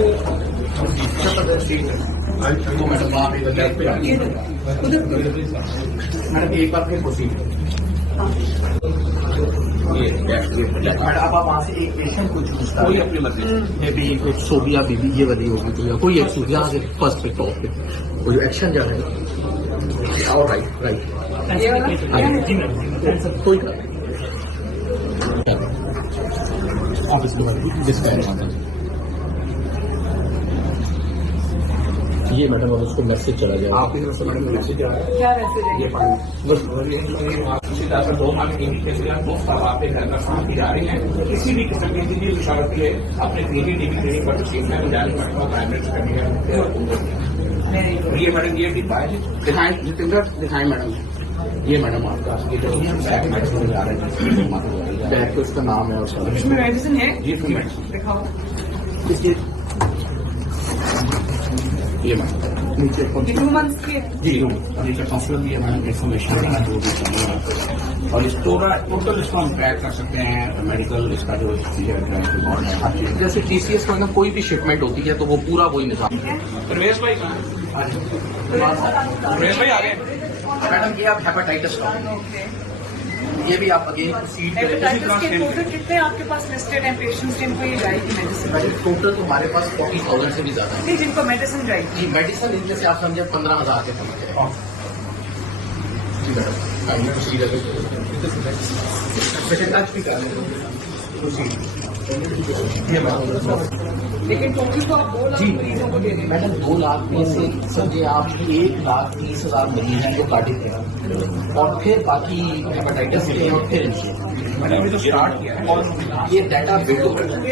तो मैडम आप इधर बैक पे आइए मैडम, एक बार फिर प्रोसीड। मैडम अब आप वहाँ से एक पेशेंट को चूज कोई अपनी मर्जी, मे बी कुछ सोबिया बीबी ये वाली होगी तो, या कोई एक चूज यहाँ से फर्स्ट पे टॉप पे वो जो एक्शन जा रहा है। और राइट राइट कोई आप इसके बाद डिस्काउंट ये मैडम अब उसको मैसेज चला गया। आप मैडम मैसेज आ रहा है, क्या मैसेज है? ये पानी जा रही है किसी भी किस्म की चीज विशाल के लिए अपने ट्रेनिंग पर सीखना है करनी है। ये मैडम ये दिखाएं जितेंद्र, दिखाएं मैडम ये मैडम आपका बैग तो इसका नाम है और इसमें मेडिसिन है जी, इसमें मेडिसिन दिखाओ। ये मैडम नीचे 2 मंथ्स के जी अभी का काउंसलर भी है मैडम, इन्फॉर्मेशन और इस टोटल इसको हम पैक कर सकते हैं मेडिकल इसका जो है। जैसे टीसीएस का मतलब कोई भी शिपमेंट होती है तो वो पूरा वही निजाम। प्रवेश भाई आ गए मैडम, ये आप हेपेटाइटिस का ये भी आप अगेन सीट कितने आपके पास लिस्टेड हैं पेशेंट्स जिनको ये जाएगी मेडिसिन? टोटल तो हमारे पास 40,000 से भी ज्यादा है जिनको मेडिसिन जाएगी। जी मेडिसिन इनमें से आप समझे 15,000 के समझ जी मैडम। लेकिन टोटल तो आप 2 लाख मरीजों को दे दें मैडम। 2 लाख में से समझे आप 1,30,000 मरीज हैं जो कार्डिक है और फिर बाकी हेपेटाइटिस के और फिर मैंने अभी तो स्टार्ट किया है और ये डाटा बिल्ड हो रहा है।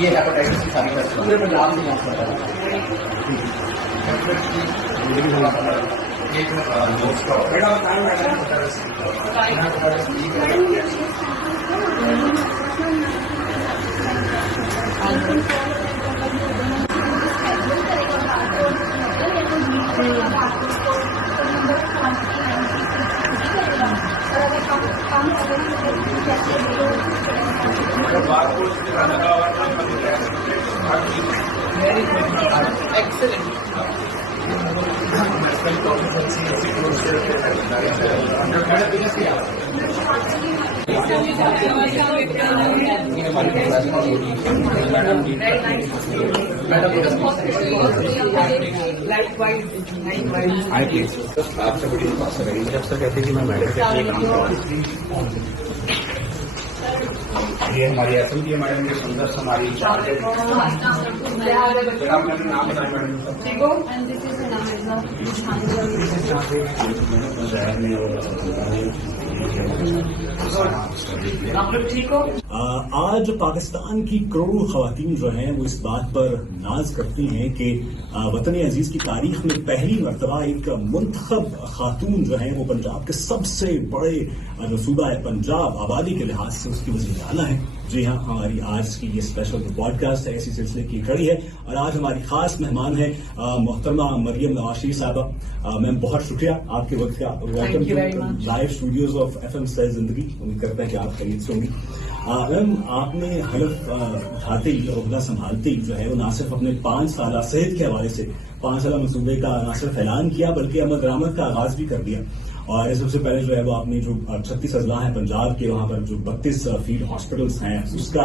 ये हेपेटाइटिस की सारी पूरे में नाम नहीं आपसे बड़ी बात है जब तक कहते कि मैं मैडम के लिए काम कर ये हमारी एसएम की मैडम ये सुंदर हमारी इंचार्ज है। नाम बताएं मैडम। आज पाकिस्तान की करोड़ों खवातीन जो हैं वो इस बात पर नाज करती हैं कि वतन अजीज की तारीख में पहली मरतबा एक मुंतखब खातून जो है वो पंजाब के सबसे बड़े जो सूबा है पंजाब आबादी के लिहाज से उसकी वज़ीर आला है। जी हाँ, हमारी आज की ये स्पेशल पॉडकास्ट है इसी सिलसिले की कड़ी है और आज हमारी खास मेहमान है मोहतरमा मरियम नवाशी साहबा। मैम बहुत शुक्रिया आपके वक्त का। Welcome to live studios of FM से जिंदगी। उम्मीद करते हैं कि आप खैरियत से होंगी। मैम आपने हलफ उठाते ही ओहदा संभालते ही जो है वो ना सिर्फ अपने 5 साल सेहत के हवाले से 5 साल मंसूबे का ना सिर्फ ऐलान किया बल्कि अमल दरामद का आगाज भी कर दिया। और सबसे पहले जो है वो आपने जो 36 अजला है पंजाब के वहाँ पर जो 32 फील्ड हॉस्पिटल्स हैं उसका